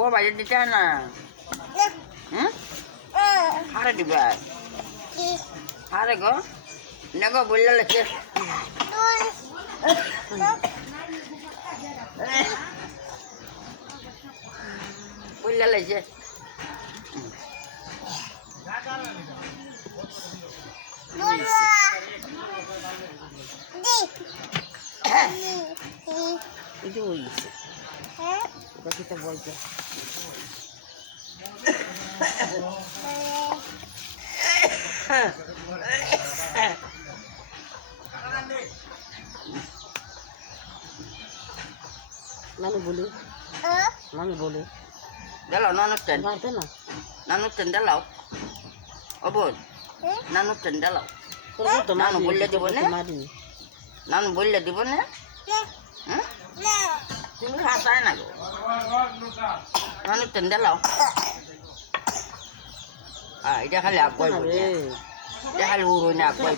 বউ বাইরে দিতে হয় না হুম হারে দিবা হারে গো নেগো বললে লেখে বললে লেখে itu isi udah kita bocor nanu boleh dalau nanu ten nanu ten dalau obon nanu ten dalau nanu boleh di mana nanu boleh di mana তুমি খাতায় না গো মানুষ তেন্দে লাও এটা খালি আগুয়াই এটা খালি উড়ো না আগুয়াই